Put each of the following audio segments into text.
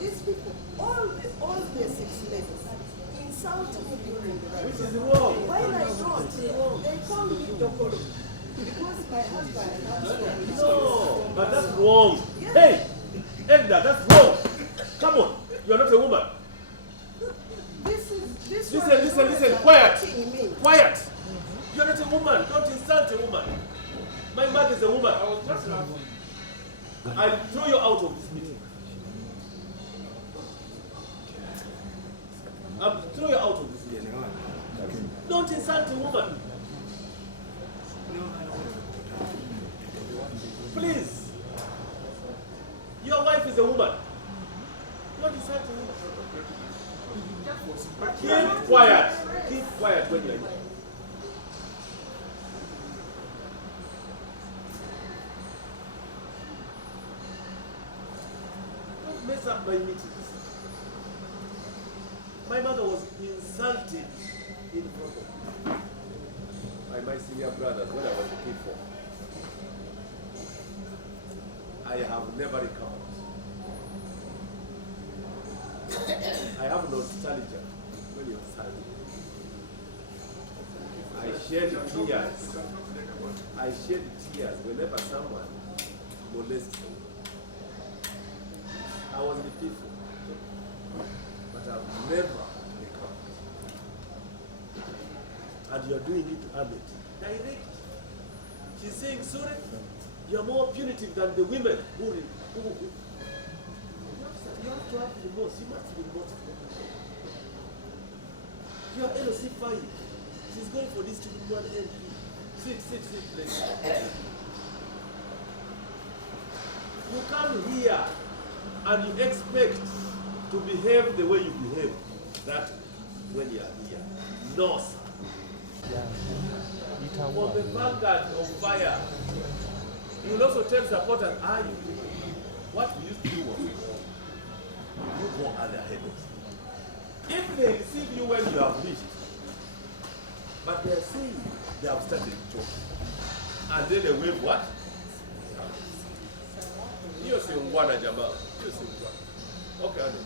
These people, all the 6 ladies, insult me during the rally. Which is wrong. While I don't, they call me Dokoro. Because my husband has No, but that's wrong. Yes. Hey, Edna, that's wrong. Come on, you're not a woman. Listen, quiet. Quiet. You're not a woman. Don't insult a woman. My mother is a woman. I was just laughing. I'll throw you out of this meeting. I'll throw you out of this meeting. Don't insult a woman. Please. Your wife is a woman. Don't insult a woman. Keep quiet. Keep quiet when you're here. Don't mess up my meetings. My mother was insulted in front of me by my senior brothers when I was a kid for. I have never recovered. I have nostalgia when you insult me. I shed tears. I shed tears whenever someone molested me. I was pitiful, but I've never recovered. And you're doing it to Ahmed. Direct. She's saying, sorry, you're more punitive than the women who you have to have remorse. You must be remorseful. You are LOC 5. She's going for this to be one MP. Sit, please. You come here and you expect to behave the way you behave. That when you are here. No, sir. For the vanguard of fire, you will also tell supporters, what we used to do was you go ahead. If they receive you when you have reached, but they are saying they have started talking, and then they wave what? You're saying one Jamal. You're saying one. Okay, I know.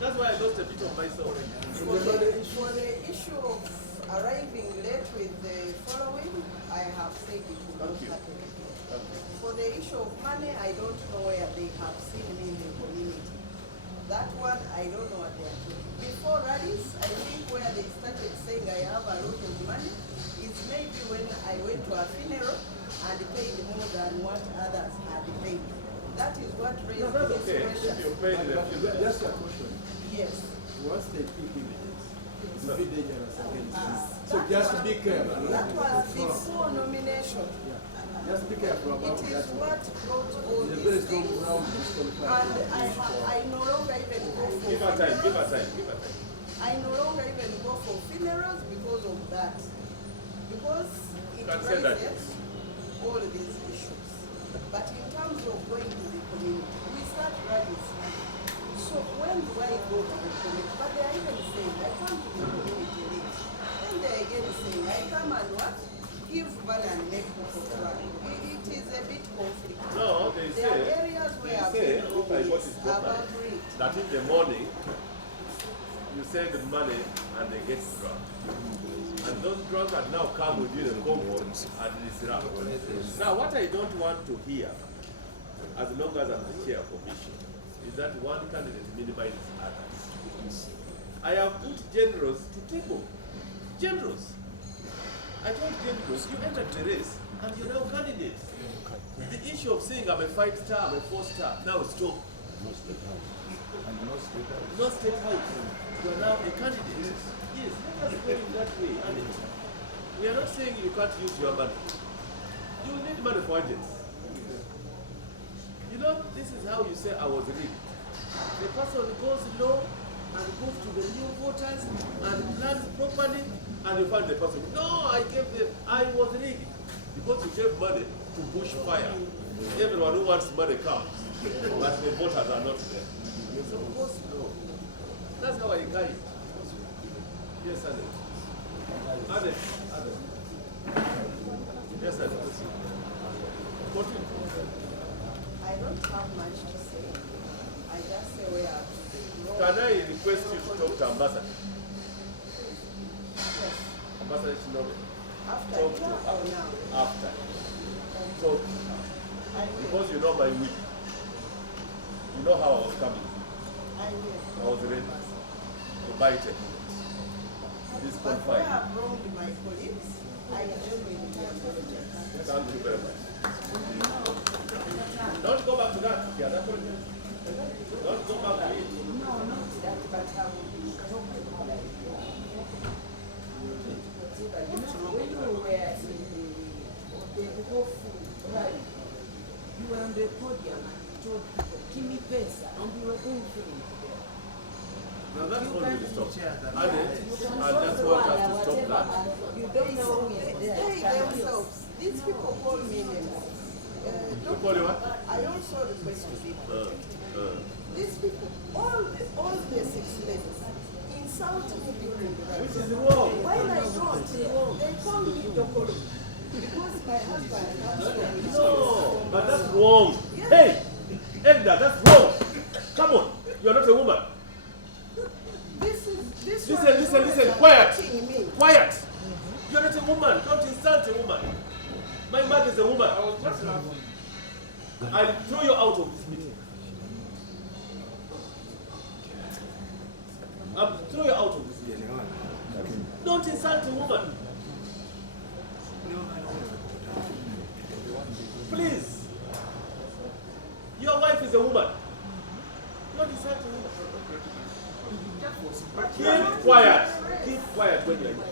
That's why I lost a bit of myself. For the issue of arriving late with the following, I have said it will not happen. For the issue of money, I don't know where they have seen me in the community. That one, I don't know what they are doing. Before rallies, I think where they started saying I have a lot of money is maybe when I went to a funeral and paid more than what others had paid. That is what raised this pressure. Just a question. Yes. Once they pick images, it's very dangerous against this. So just be careful. That was before nomination. Just be careful about it. It that. is what brought all these things. And I no longer even go for Give her time. I no longer even go for funerals because of that. Because it raises all these issues. But in terms of going to the community, we start rallies. So when do I go to the community? But they are even saying, I come to the community late. Then they are again saying, I come and what? Give money and make people rally. It is a bit conflicting. No, they say, there are areas where I've been about it. That in the morning, you send the money and they get drunk. And those drunks are now come with you in the convoy and disrupt. Now, what I don't want to hear, as long as I'm the chair of commission, is that one candidate minimizes others. I have put generals to table. Generals. I told generals, you entered the race and you're now candidates. The issue of saying I'm a 5-star, I'm a 4-star, now stop. No state house. You are now a candidate. Yes, let us go in that way. And we are not saying you can't use your money. You need money for agents. You know, this is how you say I was rigged. The person goes low and goes to the new voters and plans properly, and you find the person, no, I was rigged. Because you gave money to bush fire. Everyone who wants money comes, but the voters are not there. So go slow. That's how I guide. Yes, Alex. Yes, Alex. I don't have much to say. I just Can I request you to talk to Ambassador? Ambassador Shinobe. After Talk to here her. or now? After. Talk to her. Because you know my whip. You know how I was coming. I will. I was ready to bite it. This But where confine. I've wronged my colleagues, I genuinely apologize. Thank you very much. Don't go back to that. Yeah, that's what it is. Don't go back to it. No, not that, but I will be talking about it. You know, when you were in the whole food, right? You were on the podium and you told people, give me pesa, and we were going through it together. Now that's all we stop. And that's what has to stop that. You don't know they themselves. These people call me names. You call you what? I also request to be protected. These people, all the 6 ladies, insult me during the rally. Which is wrong. While I don't, they call me Dokoro. Because my husband comes from No, but that's wrong. Hey, Elder, that's wrong. Come on, you're not a woman. Listen, quiet. Quiet. You're not a woman. Don't insult a woman. My mother is a woman. I'll throw you out of this meeting. I'll throw you out of this meeting. Don't insult a woman. Please. Your wife is a woman. Don't insult a woman. Keep quiet. Keep quiet when you're here.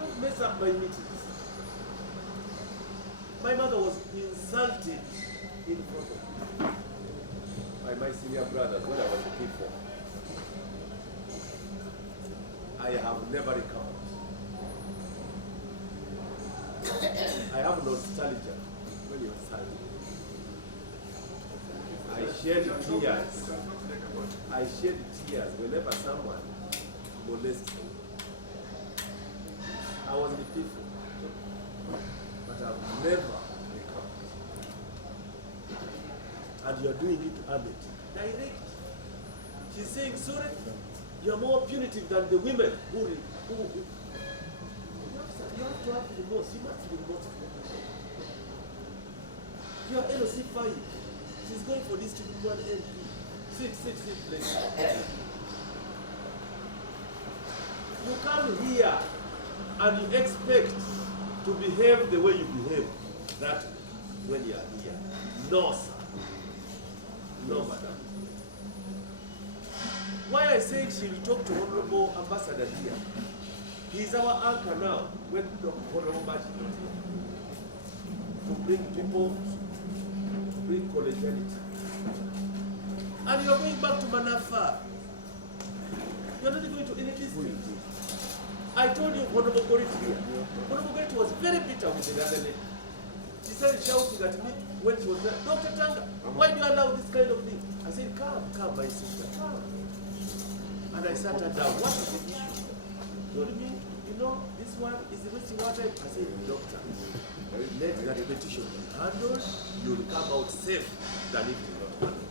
Don't mess up my meetings. My mother was insulted in front of me by my senior brothers when I was a P4. I have never recovered. I have nostalgia when you're sad. I shed tears. I shed tears whenever someone molested me. I was the people, but I've never recovered. And you're doing it to Ahmed. Direct. She's saying, sorry, you're more punitive than the women who you have to have remorse. You must be remorseful. You are LOC 5. She's going for this to be one MP. Sit, please. You come here and you expect to behave the way you behave. That when you are here. No, sir. No, madam. Why I said she will talk to Honorable Ambassador here. He's our anchor now when Honorable Bachi is not here. To bring people, to bring collegiality. And you're going back to Manafa. You're not going to any district. I told you Honorable Gorit here. Honorable Gorit was very bitter with the other lady. She started shouting at me when she was there, Dr. Tanga, why do you allow this kind of thing? I said, come, my sister, come. And I sat her down. What is the issue? Told me, this one is wasting water. I said, doctor, let that petition be handled. You'll come out safe than if it not handled.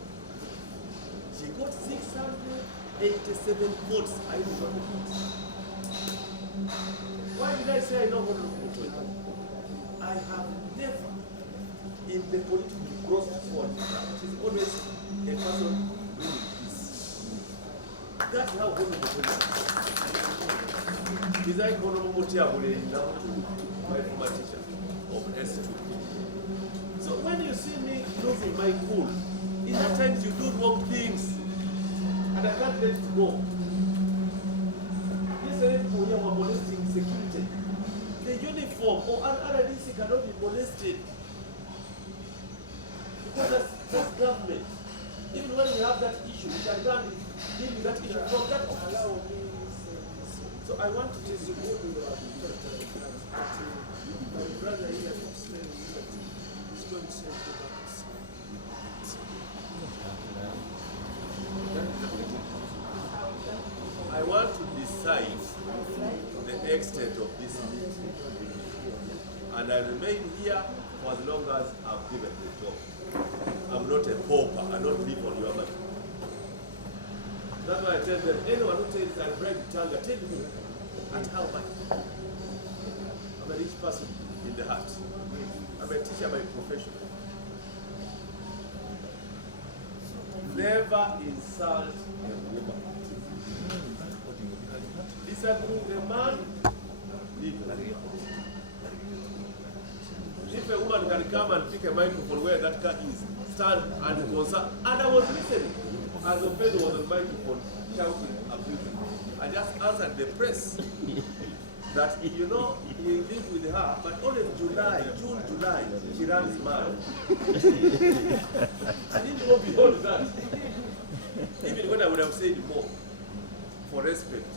She got 687 votes. I know the votes. Why did I say I know Honorable Mutoya? I have never, in the political crossroads, she's always a person bringing peace. That's how Honorable Mutoya is. He's like Honorable Mutoya now to my former teacher of S2. So when you see me losing my cool, in that times you do wrong things, and I can't let it go. These people here were molesting security. The uniform or other things cannot be molested. Because that's government. Even when we have that issue, we can go and deal with that issue from that office. So I want to tell you what we are doing. My brother here is going to say I want to decide the extent of this meeting and and I remain here for as long as I'm given the job. I'm not a pauper. I don't live on your money. That's why I tell them, anyone who says I break Tanga, tell me at how much. I'm a rich person in the heart. I'm a teacher by profession. Never insult a woman. Disagree with a man, leave a woman. If a woman can come and pick a microphone where that car is, stand and consult, and I was listening as the fellow was on the microphone shouting, abusing. I just answered the press that, you know, he lived with her, but only June, July, she runs mad. I didn't go beyond that. Even when I would have said more, for respect,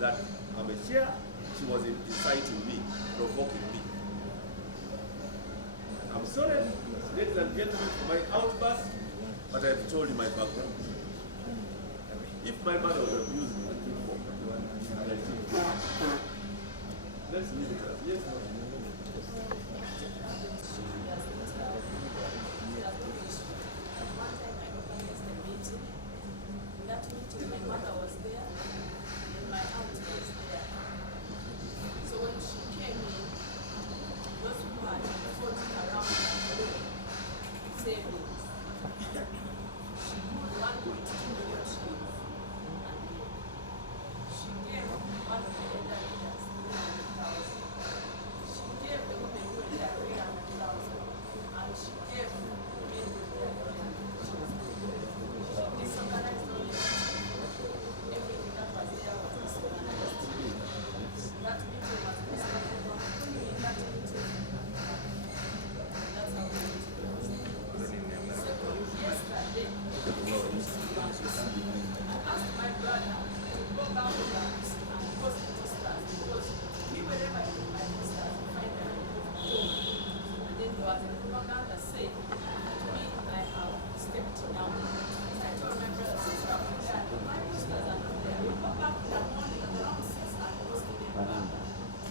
that I'm a chair, she was inciting me, provoking me. I'm sorry, ladies and gentlemen, for my outburst, but I've told you my background. If my mother was abused before, let's leave it as yes.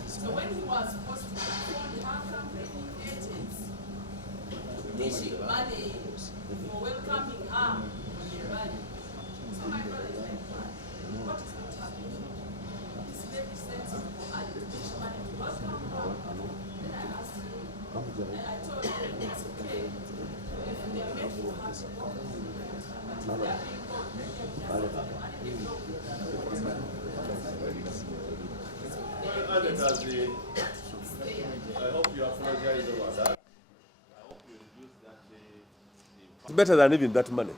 So when he was supposed to phone her company agents, dishing money for welcoming her on the rally. So my brother is like, what is not happening? It's very sensible. I dish money to welcome her. Then I asked him, and I told him it's okay if they are meant to have a compliment, but they are being called and they know. I hope you apologize over that. I hope you reduce that. Better than even that money.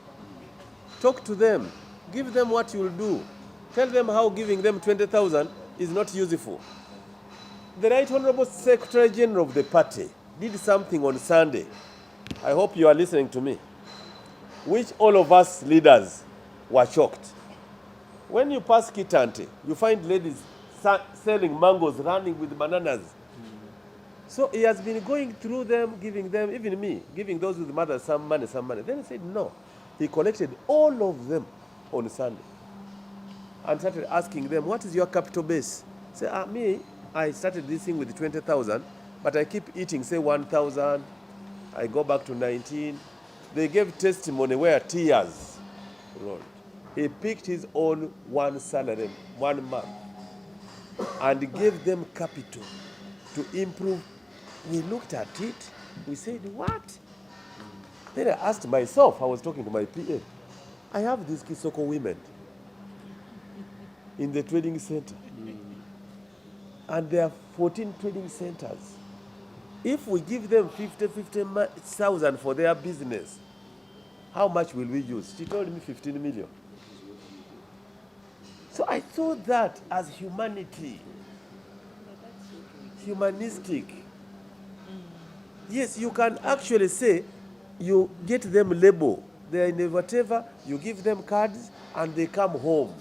Talk to them. Give them what you'll do. Tell them how giving them 20,000 is not useful. The Right Honorable Secretary General of the party did something on Sunday. I hope you are listening to me. Which all of us leaders were shocked. When you pass Kitante, you find ladies selling mangoes, running with bananas. So he has been going through them, giving them, even me, giving those with mothers some money. Then he said no. He collected all of them on Sunday and started asking them, what is your capital base? Say, me, I started this thing with 20,000, but I keep eating, say 1,000. I go back to 19. They gave testimony where tears rolled. He picked his own one salary, 1 month, and gave them capital to improve. We looked at it. We said, what? Then I asked myself, I was talking to my PA, I have these Kisoko women in the trading center. And there are 14 trading centers. If we give them 50,000 for their business, how much will we use? She told me 15 million. So I saw that as humanity, humanistic. Yes, you can actually say, you get them label. They are in whatever, you give them cards and they come home.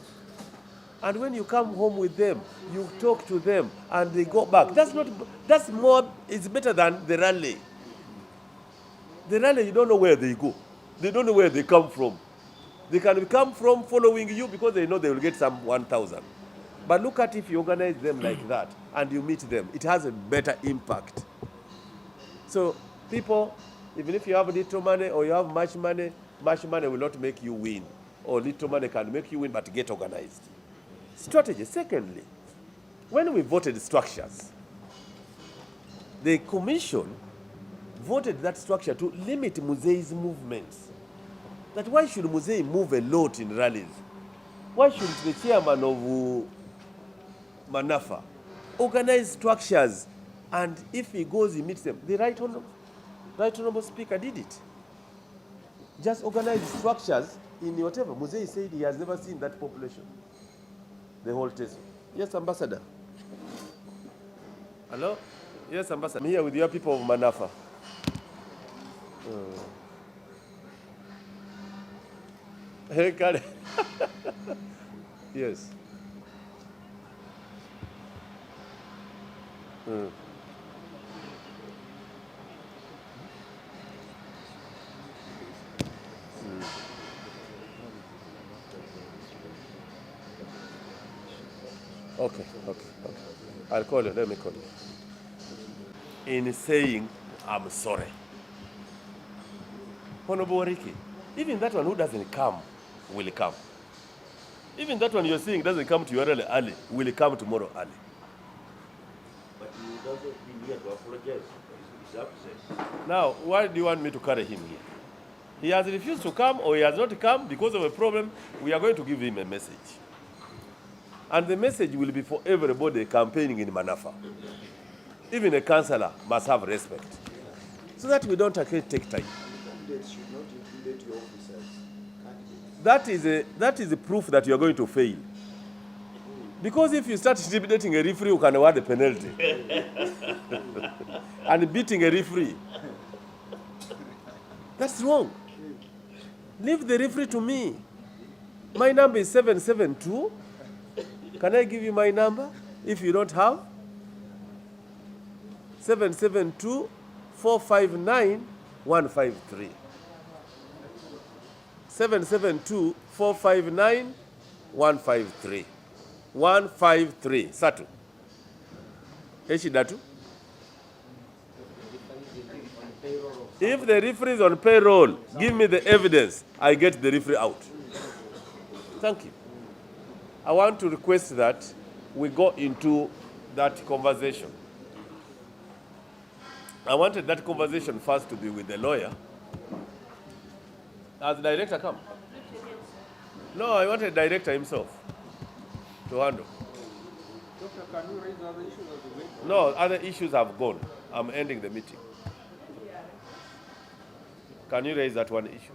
And when you come home with them, you talk to them and they go back. That's more, it's better than the rally. The rally, you don't know where they go. They don't know where they come from. They can come from following you because they know they will get some 1,000. But look at if you organize them like that and you meet them, it has a better impact. So people, even if you have little money or you have much money will not make you win. Or little money can make you win, but get organized. Strategy. Secondly, when we voted structures, the commission voted that structure to limit Muzei's movements. That why should Muzei move a lot in rallies? Why should the chairman of Manafa organize structures, and if he goes, he meets them? The right honorable speaker did it. Just organize structures in whatever. Muzei said he has never seen that population. The whole test. Yes, Ambassador. Hello? Yes, Ambassador. I'm here with your people of Manafa. Hey, Kale. Yes. Okay. I'll call you. Let me call you. In saying, I'm sorry. Honorable Wariki, even that one who doesn't come will come. Even that one you're seeing doesn't come to your rally early, will come tomorrow early. But he doesn't been here to apologize. He's upset. Now, why do you want me to carry him here? He has refused to come, or he has not come because of a problem. We are going to give him a message. And the message will be for everybody campaigning in Manafa. Even a councillor must have respect. So that we don't take time. Candidates should not intimidate your officers. Candidates. That is a proof that you are going to fail. Because if you start intimidating a referee, you can award a penalty. And beating a referee. That's wrong. Leave the referee to me. My number is 772. Can I give you my number if you don't have? 772-459-153. 772-459-153. 153. Satu. Eshidatu. If the referee is on payroll, give me the evidence. I get the referee out. Thank you. I want to request that we go into that conversation. I wanted that conversation first to be with the lawyer. Has the director come? No, I wanted the director himself to handle. Doctor, can you raise other issues as we wait? No, other issues have gone. I'm ending the meeting. Can you raise that one issue?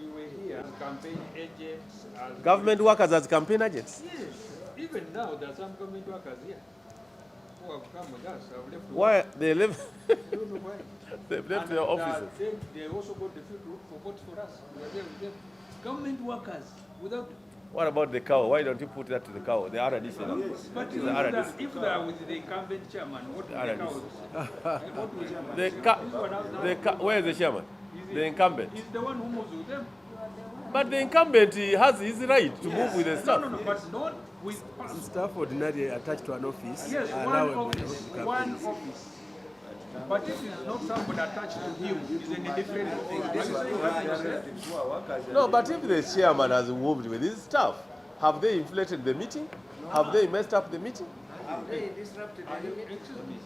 You were here, campaign agents. Government workers as campaign agents? Yes, even now there are some government workers here who have come with us. Have left. Why? They left. I don't know why. They've left And their offices. They also got the field for votes for us. We are there with them. Government workers without. What about the cow? Why don't you put that to the cow? The RDC. But It's the RDC. if they are with the incumbent chairman, what will the cows? What will Where is the chairman? The incumbent. He's the one who moves with them. But the incumbent has his right to move with the staff. No, but not with. Staff ordinarily attached to an office. Yes, are one allowable to office. campaign. One office. But if it's not somebody attached to him, it's a different thing. No, but if the chairman has moved with his staff, have they inflated the meeting? Have they messed up the meeting? Excuse me,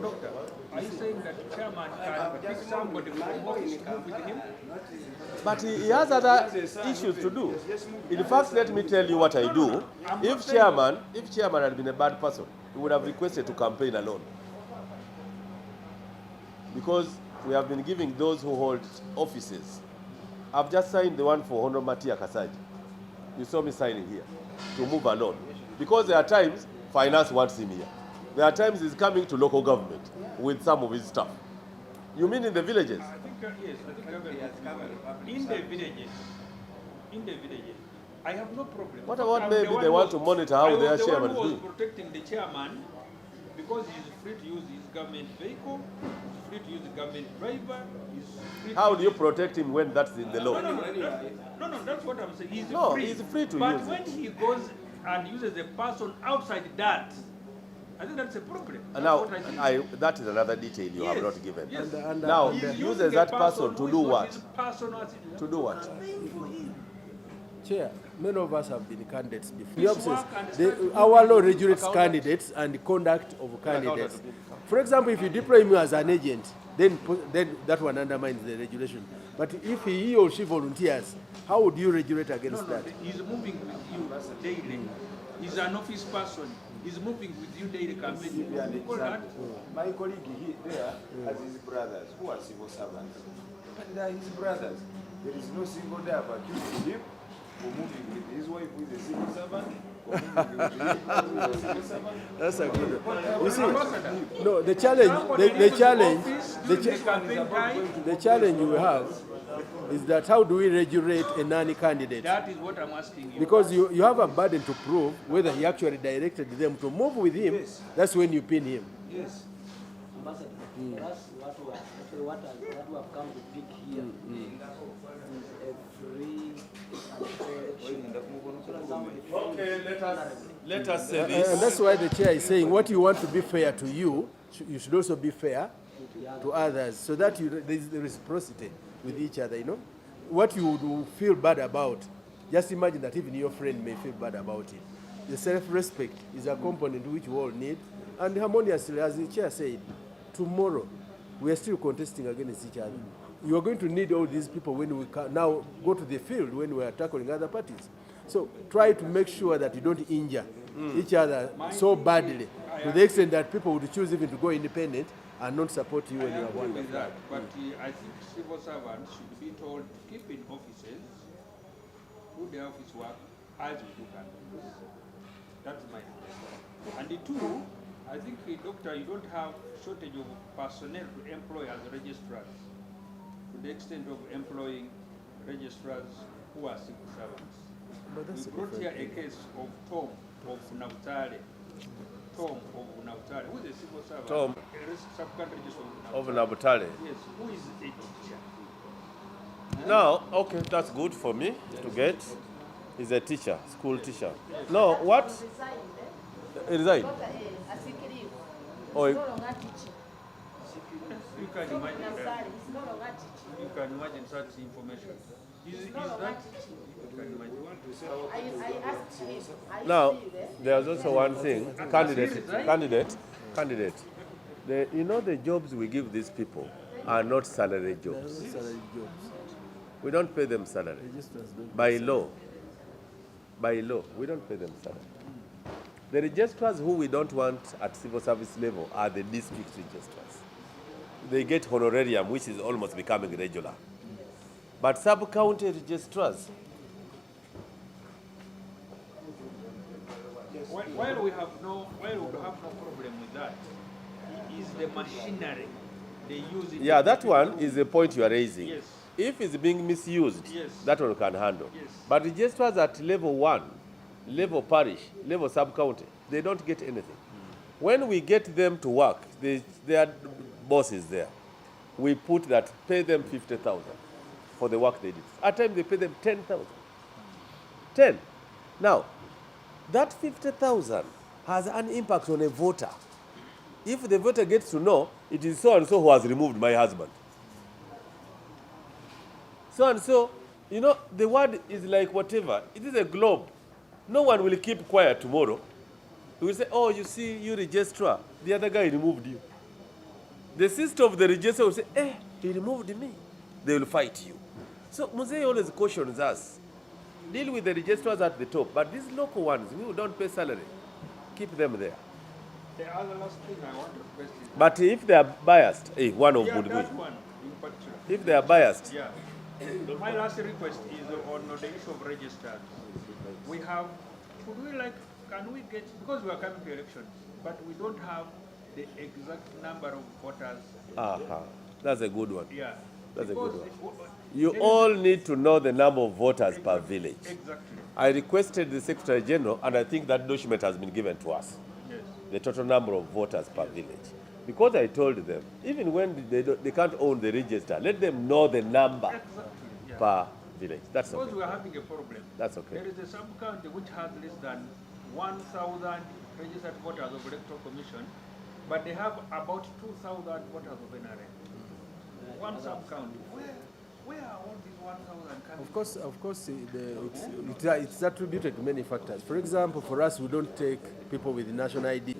doctor, are you saying that chairman can pick somebody from office to move with him? But he has other issues to do. In fact, let me tell you what I do. If chairman had been a bad person, he would have requested to campaign alone. Because we have been giving those who hold offices. I've just signed the one for Honorable Matia Kasaji. You saw me signing here to move alone. Because there are times finance wants him here. There are times he's coming to local government with some of his staff. You mean in the villages? I think, yes, I think in the villages, I have no problem. What about maybe they want to monitor how their chairman is doing? I was the one who was protecting the chairman because he's free to use his government vehicle, he's free to use the government driver, he's free to How do you protect him when that's in the law? No, that's what I'm saying. He's free to but use when it. he goes and uses a person outside that, I think that's a problem. And That's now, what I think. that is another detail you have Yes, not given. yes. Now, He's uses using that a person to who do is not what? his personal assistant. To do what? Paying for him. Chair, many of us have been candidates before. His The work officers, and start to our do law his regulates accountant. candidates and the conduct of candidates. For example, if you deploy him as an agent, then that one undermines the regulation. But if he or she volunteers, how would you regulate against that? He's moving with you daily. He's an office person. He's moving with you daily campaign. You call that? My colleague there has his brothers who are civil servants. And they are his brothers. There is no single day I've accused him for moving with his wife with a civil servant. Or moving with him with a civil servant. That's a good one. You see, Ambassador. no, the challenge, Somebody the leaves challenge, office the, during the campaign time. the challenge you have is that how do we regulate a nanny candidate? That is what I'm asking you. Because you have a burden to prove whether he actually directed them to move with him. Yes. That's when you pin him. Yes. Ambassador, for us, what we have come to pick here is a free and fair election. Okay, let us say And this. that's why the chair is saying what you want to be fair to you, you should also be fair to others, so that there is reciprocity with each other, you know. What you would feel bad about, just imagine that even your friend may feel bad about it. The self-respect is a component which we all need, and harmoniously, as the chair said, tomorrow we are still contesting against each other. You are going to need all these people when we now go to the field when we are tackling other parties. So try to make sure that you don't injure each other so badly to the extent that people would choose even to go independent and not support you when you are agree one. with that, but I think civil servants should be told to keep in offices, do their office work as we do candidates. That's my opinion. And the two, I think, Doctor, you don't have shortage of personnel to employ as registrars, to the extent of employing registrars who are civil servants. But that's We a brought here a different thing. case of Tom of Navutale. Tom of Navutale, who is a civil servant. Tom Sub-country register of Nabutale. Yes, who is a teacher. Now, okay, that's good for me to get. He's a teacher, school teacher. No, what? He resigned. Oh, You can imagine that. You can imagine such information. Is that? You can imagine. now, there's also one thing. Candidate. You know the jobs we give these people are not salary jobs. Salary jobs. We don't pay them salary. Registrars don't. By law, we don't pay them salary. The registrars who we don't want at civil service level are the district registrars. They get honorarium, which is almost becoming regular. But sub-county registrars, While we have no problem with that, is the machinery they use it. yeah, that one is the point you are raising. Yes. If it's being misused, Yes. that one can handle. Yes. But registrars at level 1, level parish, level sub-county, they don't get anything. When we get them to work, their bosses there, we put that, pay them 50,000 for the work they did. At times they pay them 10,000. 10. Now, that 50,000 has an impact on a voter. If the voter gets to know, it is so and so who has removed my husband. So and so, you know, the word is like whatever. It is a globe. No one will keep quiet tomorrow. We will say, oh, you see, you registrar, the other guy removed you. The sister of the registrar will say, he removed me. They will fight you. So Muzei always cautions us. Deal with the registrars at the top, but these local ones, we don't pay salary. Keep them there. The other last thing I want to request is, But if they are biased, one of yeah, Budibui, that one in particular. if they are biased, Yeah. My last request is on the issue of registrars. We have, can we get, because we are coming to elections, but we don't have the exact number of voters. that's a good one. Yeah. That's a Because good one. there You is- all need to know the number of voters per village. Exactly. I requested the Secretary General, and I think that document has been given to us, Yes. the total number of voters per village. Because I told them, even when they can't own the register, let them know the number Exactly. Yeah. per village. That's Because okay. we are having a problem. That's okay. There is a sub-county which has less than 1,000 registered voters of Electoral Commission, but they have about 2,000 voters of NRM. One sub-county. Where are all these 1,000 coming? Of course, it's attributed to many factors. For example, for us, we don't take people with national ID.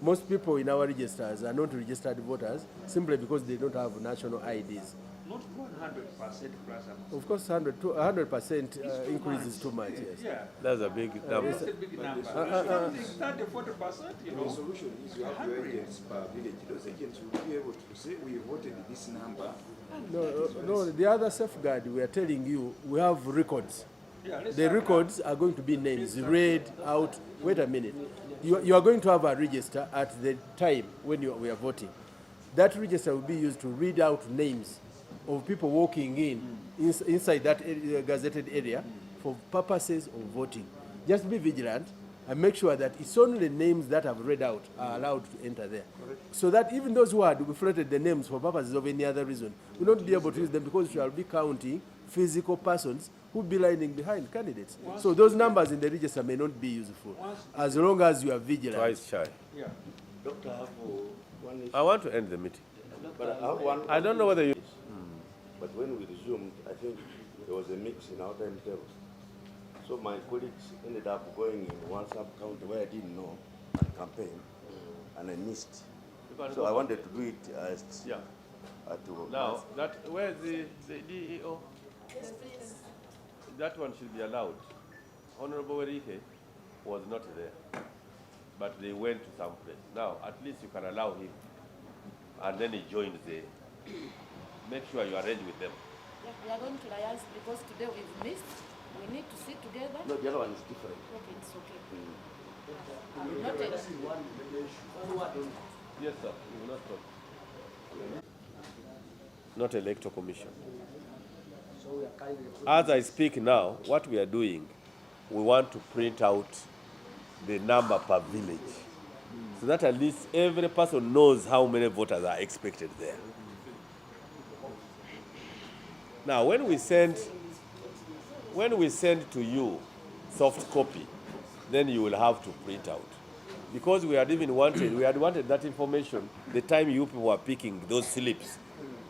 Most people in our registers are not registered voters simply because they don't have national IDs. Not 100% plus amount. Of course, 100% increase is too much, yes. Yeah. That's a big number. That's a big number. 30, 40%, you know. The solution is you have your agents per village. Those agents will be able to say, we voted this number. No, the other safeguard we are telling you, we have records. Yeah, let's The have records are going to be names read out. Wait a minute. You are going to have a register at the time when we are voting. That register will be used to read out names of people walking inside that gazetted area for purposes of voting. Just be vigilant and make sure that it's only the names that have read out are allowed to enter there. So that even those who had deflated the names for purposes of any other reason will not be able to use them because we shall be counting physical persons who will be lining behind candidates. So those numbers in the register may not be useful as long as you are vigilant. Twice shy. Yeah. Doctor, I have one issue. I want to end the meeting. But I have one. I don't know whether you... But when we resumed, I think there was a mix in our timetables. So my colleagues ended up going in one sub-county where I didn't know my campaign, and I missed. So I wanted to do it as Now, where is the DEO? That one should be allowed. Honorable Werike was not there, but they went to some place. Now, at least you can allow him, and then he joined the... Make sure you arrange with them. Yeah, we are going to liaise because today we've missed. We need to sit together. No, the other one is different. Okay, it's okay. Noted. Yes, sir. You will not talk. Not electoral commission. So we are carrying the As I speak now, what we are doing, we want to print out the number per village, so that at least every person knows how many voters are expected there. Now, when we send to you soft copy, then you will have to print out. Because we had wanted that information the time you people were picking those slips.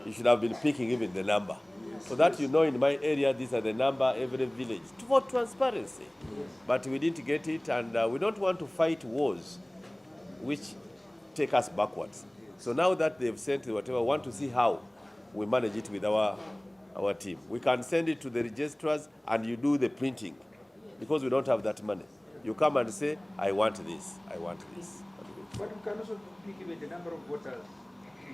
You should have been picking even the number. So that you know in my area, these are the number every village, for transparency. But we didn't get it, and we don't want to fight wars which take us backwards. So now that they've sent whatever, we want to see how we manage it with our team. We can send it to the registrars and you do the printing because we don't have that money. You come and say, I want this, I want this. But we can also pick even the number of voters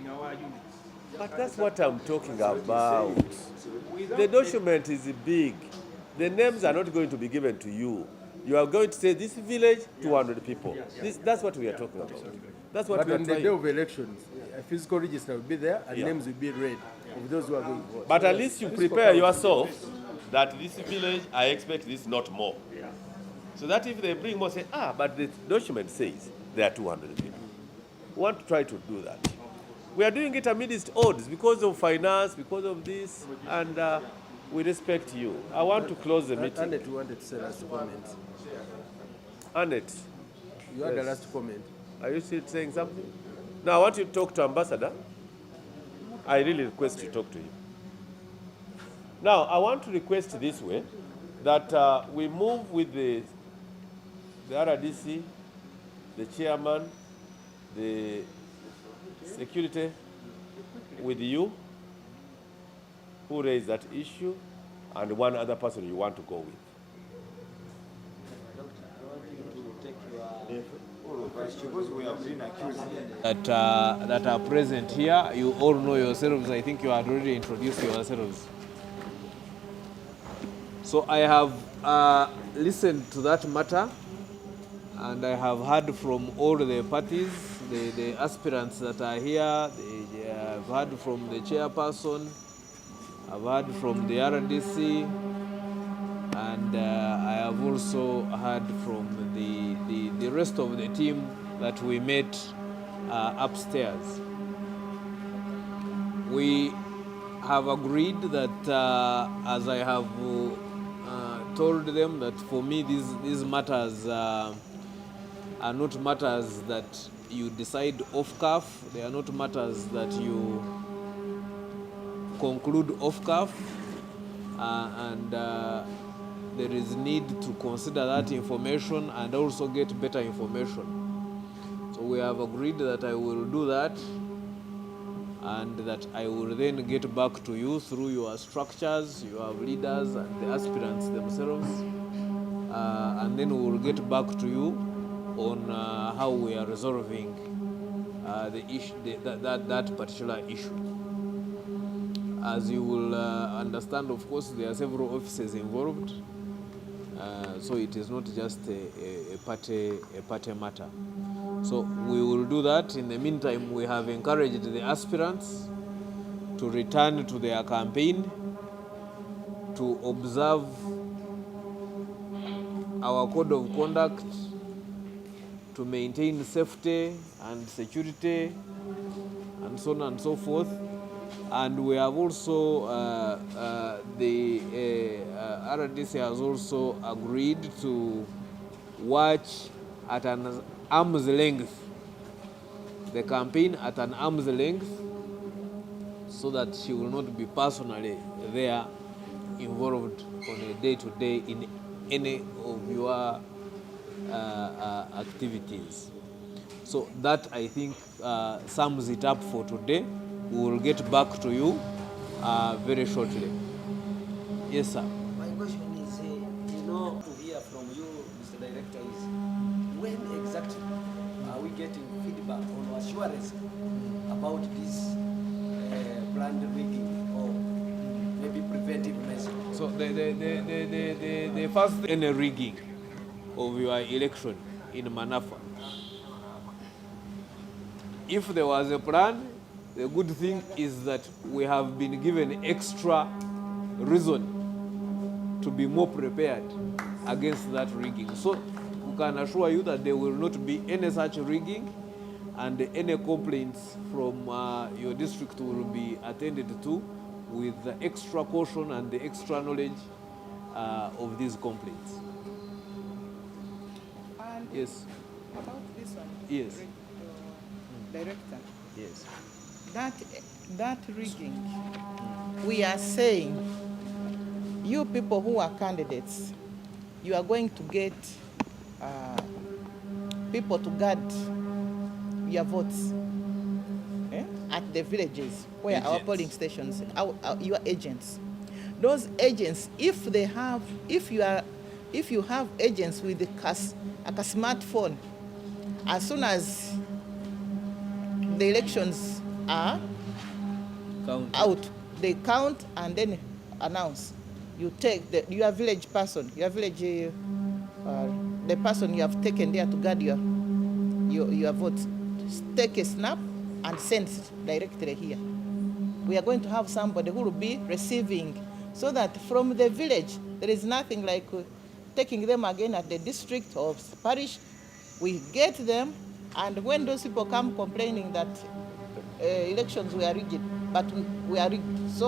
in our units. But that's what I'm talking about. The document is big. The names are not going to be given to you. You are going to say, this village, 200 people. That's what we are talking about. That's what But we are on the day trying. of elections, a physical register will be there and names will be read of those who are going to vote. But at least you prepare yourself that this village, I expect this, not more. So that if they bring more, say, but the document says there are 200 people. We want to try to do that. We are doing it amidst odds because of finance, because of this, and we respect you. I want to close the meeting. Annette wanted to say last comment. Annette, You had a Yes. last comment. are you still saying something? Now I want you to talk to Ambassador. I really request you talk to him. Now I want to request this way, that we move with the RDC, the chairman, the security, with you, who raised that issue, and one other person you want to go with. Because we have been accused. that are present here. You all know yourselves. I think you had already introduced yourselves. So I have listened to that matter, and I have heard from all the parties, the aspirants that are here. I've heard from the chairperson. I've heard from the RDC, and I have also heard from the rest of the team that we met upstairs. We have agreed that, as I have told them, that for me these matters are are not matters that you decide off cuff. They are not matters that you conclude off cuff, and there is need to consider that information and also get better information. So we have agreed that I will do that, and that I will then get back to you through your structures, your leaders and the aspirants themselves, and then we will get back to you on how we are resolving the issue, that particular issue. As you will understand, of course, there are several offices involved, so it is not just a party matter. So we will do that. In the meantime, we have encouraged the aspirants to return to their campaign, to observe our code of conduct, to maintain safety and security, and so on and so forth. And we have also, the RDC has also agreed to watch at an arm's length, the campaign at an arm's length, so that she will not be personally there involved on a day-to-day in any of your activities. So that, I think, sums it up for today. We will get back to you very shortly. Yes, sir. My question is, to hear from you, Mr. Director, is when exactly are we getting feedback or assurance about this planned rigging or maybe preventive measures? So the first any rigging of your election in Manafa. If there was a plan, the good thing is that we have been given extra reason to be more prepared against that rigging. So we can assure you that there will not be any such rigging, and any complaints from your district will be attended to with the extra caution and the extra knowledge of these complaints. And Yes. about this one, Yes. Director, Yes. that rigging, we are saying, you people who are candidates, you are going to get people to guard your votes at the villages where our Agents. polling stations, your agents. Those agents, if you have agents with a smartphone, as soon as the elections are out, they count and then announce. You take your village person, your village, the person you have taken there to guard your votes, take a snap and send it directly here. We are going to have somebody who will be receiving, so that from the village, there is nothing like taking them again at the district or parish. We get them, and when those people come complaining that elections were rigged, but we are rigged,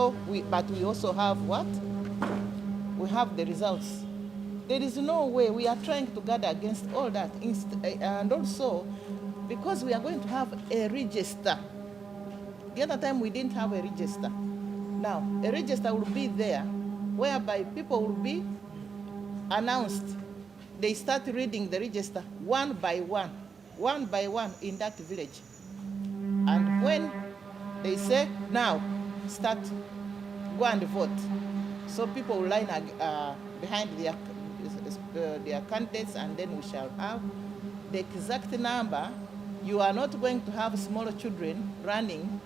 but we also have what? We have the results. There is no way. We are trying to guard against all that, and also because we are going to have a register. The other time we didn't have a register. Now a register will be there, whereby people will be announced. They start reading the register one by one in that village. And when they say, now, start, go and vote. So people will line behind their candidates, and then we shall have the exact number. You are not going to have small children running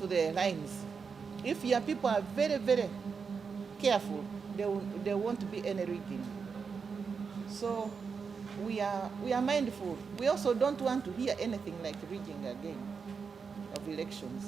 to the lines. If your people are very, very careful, there won't be any rigging. So we are mindful. We also don't want to hear anything like rigging again of elections.